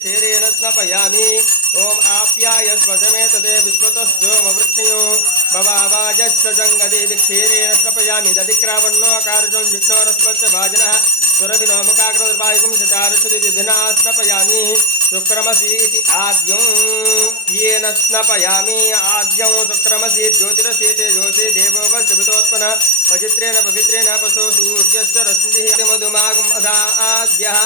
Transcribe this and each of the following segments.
क्षीरेण स्नपयामि ओम आप्याय स्वजमे तदे विश्वतस्योमवृत्न्यो भवावाजश्च जङ्गदे क्षीरेण स्नपयामि दधिक्रावण्णो कारजं जिष्णोरस्वस्य भाजनः सुरभिनोमुकाग्रवायुगं चचारुषदिधिना स्नपयामि शुक्रमसीति आद्यं येन स्नपयामि आद्यं शुक्रमसी ज्योतिरसीते जोषे देवो वस्तुतोत्पन्नः पवित्रेण पवित्रेण पशो सूर्यस्य रश्मिः मधुमागम् अधा आद्यः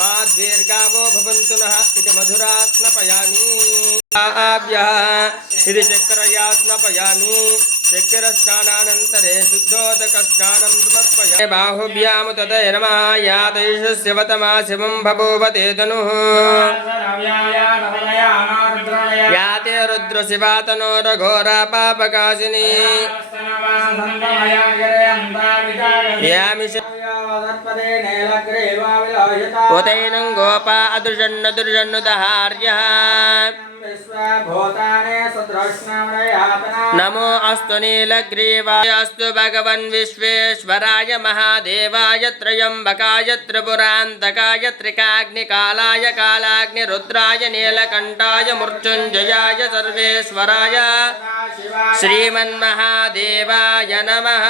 माद्वेर्गावो भवन्तु नः इति मधुरा स्नपयामि आभ्यः इति चक्रया स्नपयामि चक्रस्नानानन्तरे शुद्धोदकस्नानं समर्पयामि बाहुभ्यां तदय नमः यातैषस्य वतमा शिवं बभूवते तनुः याते रुद्रशिवा तनोरघोरा पापकाशिनी उतैनं गोपा अदृशन्नदृशन्नुदहार्यः नमो अस्तु नीलग्रीवाय अस्तु भगवन् विश्वेश्वराय महादेवाय त्र्यम्बकाय त्रिपुरान्तकाय त्रिकाग्निकालाय कालाग्निरुद्राय नीलकण्ठाय मृत्युञ्जयाय सर्वेश्वराय श्रीमन्महादेवाय नमः।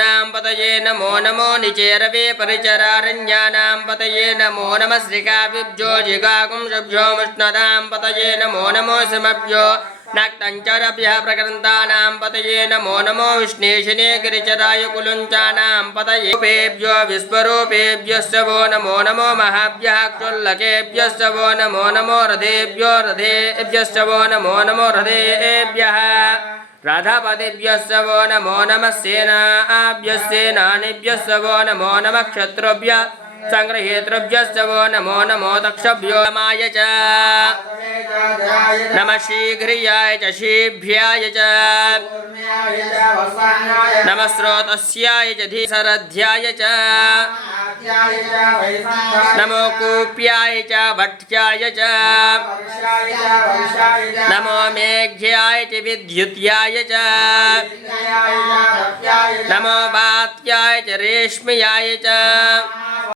नाम पतये नमो नमो निचेरवे परिचरारण्यानां पतये नमो नमः श्रीकाव्यभ्यो जिगाकुं शब्भ्यो विष्णुदां पतये नमो नमो सिमभ्यो नक्तञ्चरभ्यः प्रकृन्तानां पतये नमो नमो विष्णेशिने गिरिचराय कुलुञ्चानां पतये रूपेभ्यो विश्वरूपेभ्यश्च वो नमो नमो महाभ्यः क्षुल्लकेभ्यश्च वो नमो नमो रथेभ्यो रथेभ्यश्च वो नमो नमो रथेभ्यः राधापतिभ्यश्च वो नमो नमः सेनाभ्यः सेनानिभ्यश्च वो नमो नमः क्षत्रुभ्यः संग्रहेतृभ्यश्च वो नमो नमो दक्षभ्यो नमाय च नमः शीघ्रियाय च शीभ्याय च नमः स्रोतस्याय च धीसरध्याय च नमो कूप्याय च भट्ट्याय च नमो मेघ्याय च विद्युत्याय च नमो वात्याय च रेश्म्याय च